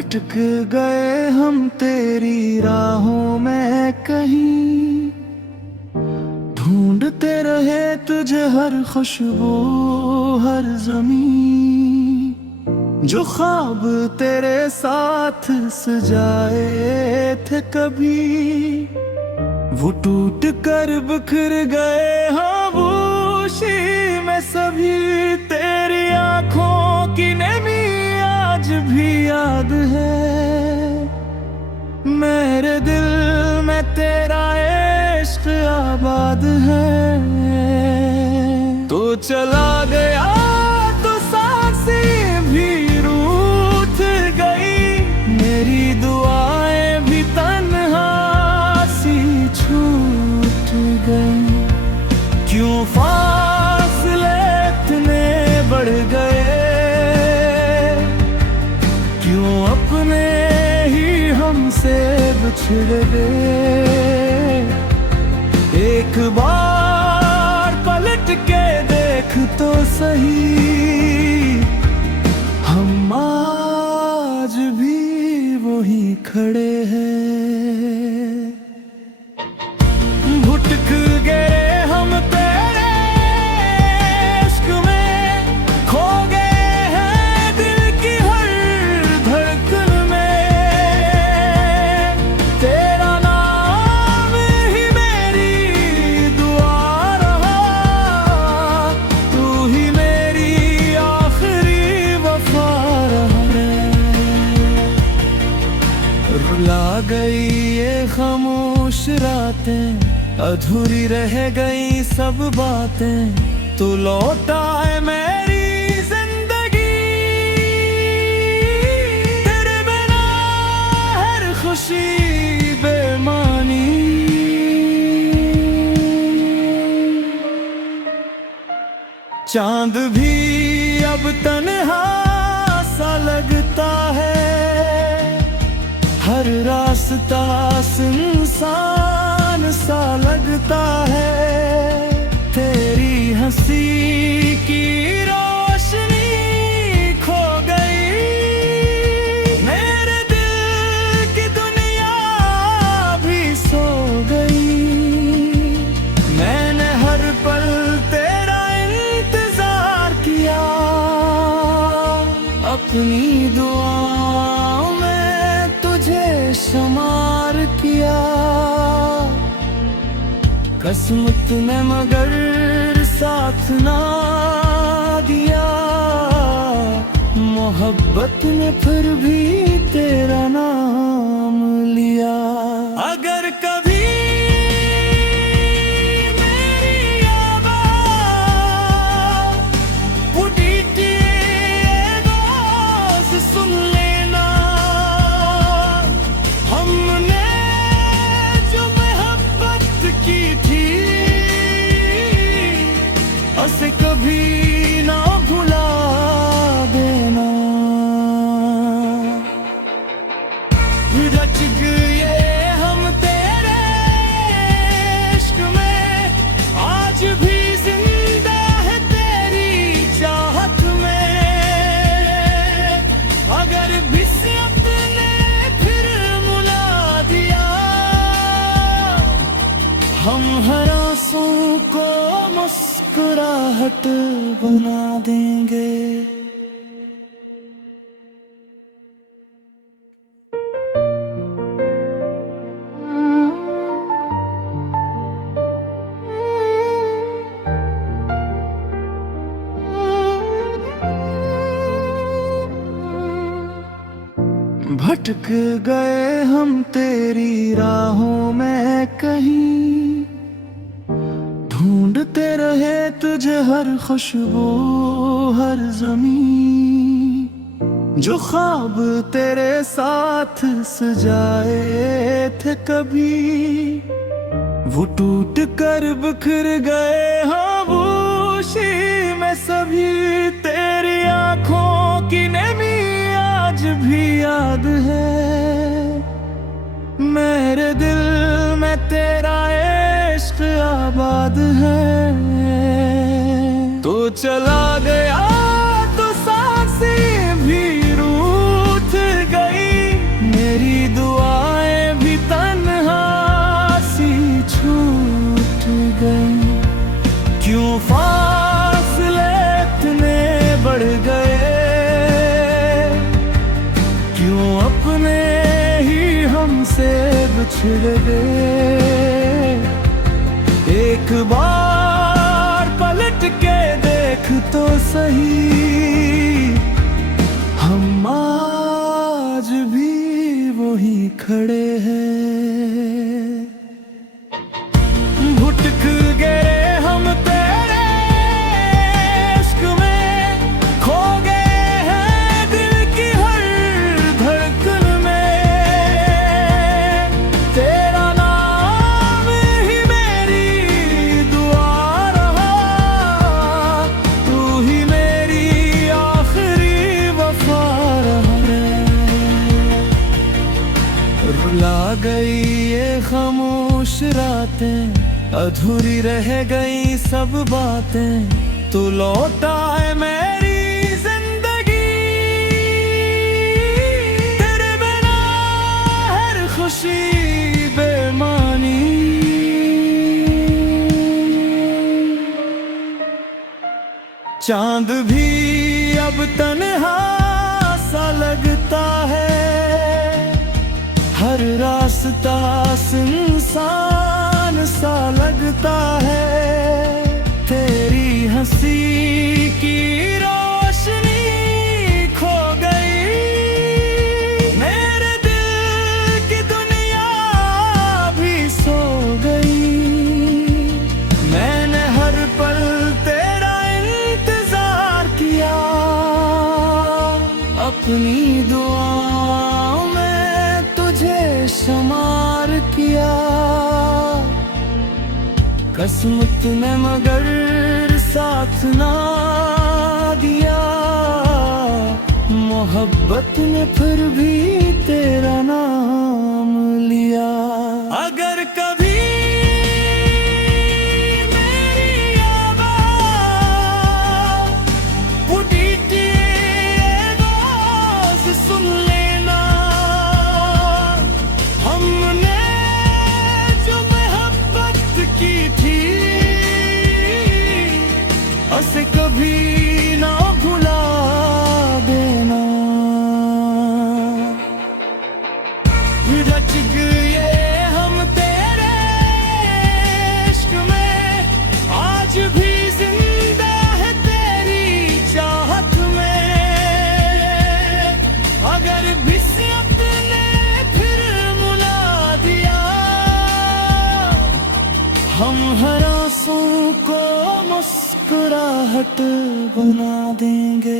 भटक गए हम तेरी राहों में कहीं, ढूंढते रहे तुझे हर खुशबू हर ज़मीं। जो ख्वाब तेरे साथ सजाए थे कभी, वो टूट कर बिखर गए खामोशी में सभी। तेरी आंखों की नमी आज भी याद है, मेरे दिल में तेरा इश्क आबाद है। तो चला गया तो सांसें भी रूठ गई, मेरी दुआएं भी तन्हा सी छूट गई। क्यों फासले इतने बढ़ गए, क्यों अपने ही हमसे बिछड़ गए। एक बार पलट के देख तो सही, हम आज भी वहीं खड़े हैं। भटक गए हम तेरे इश्क में, खो गए हैं दिल की हर धड़कन में। तेरा नाम ही मेरी दुआ रहा, तू ही मेरी आखिरी वफा रहा। रुला गई ये खामोश रातें, अधूरी रह गई सब बातें। तू लौटा है मेरी जिंदगी, तेरे बिना हर खुशी बेमानी। चांद भी अब तन्हा सा लगता है, हर रास्ता सुनसान सा लगता है। तेरी हंसी की रोशनी खो गई, मेरे दिल की दुनिया भी सो गई। मैंने हर पल तेरा इंतजार किया, अपनी दुआओं में तुझे शुमार किया। किस्मत ने मगर साथ ना दिया, मोहब्बत ने फिर भी तेरा नाम लिया। अगर कभी मेरी आवाज़ फूटी आवाज़ सुन लेना, हमने जो मोहब्बत की थी उसे कभी ना भुला देना। रच गए हम तेरे इश्क में, आज भी जिंदा है तेरी चाहत में। अगर किस्मत ने फिर मुला दिया, हम हर आंसू को मुस्कुराहट बना देंगे। भटक गए हम तेरी राहों में कहीं, ढूंढते रहे तुझे हर खुशबू हर ज़मीं। जो ख्वाब तेरे साथ सजाए थे कभी, वो टूट कर बिखर गए खामोशी में सभी। तेरी आंखों की नमी आज भी याद है, मेरे दिल में तेरा इश्क आबाद है। तो चला गया तो सांसें भी रूठ गई, यूं अपने ही हमसे बिछड़ गए। एक बार पलट के देख तो सही, हम आज भी वही खड़े हैं। भुटक गए हम तेरे इश्क में, खो गए हैं दिल की हर धड़कन में। तेरा नाम ही मेरी दुआ रहा, तू ही मेरी आखिरी वफा रहा। रुला गई ये खामोश रातें, अधूरी रह गई सब बातें, तू लौटाए मेरी जिंदगी। तेरे बिना हर खुशी बेमानी। चांद भी अब तन्हा सा लगता है, हर रास्ता सुनसान सा लगता है। तेरी हंसी की रोशनी खो गई, मेरे दिल की दुनिया भी सो गई। मैंने हर पल तेरा इंतजार किया, अपनी दुआओं में तुझे शुमार किया। किस्मत ने मगर साथ ना दिया, मोहब्बत ने फिर भी तेरा नाम लिया। अगर कभी मेरी आवाज़ फूटी आवाज़ सुन लेना, हमने जो मोहब्बत की थी उसे कभी ना भुला देना। रच गए हम तेरे इश्क में, आज भी जिंदा है तेरी चाहत में। अगर बिस्मत ने फिर मुला दिया, हम हर आंसू को मुस्कुराहट बना देंगे।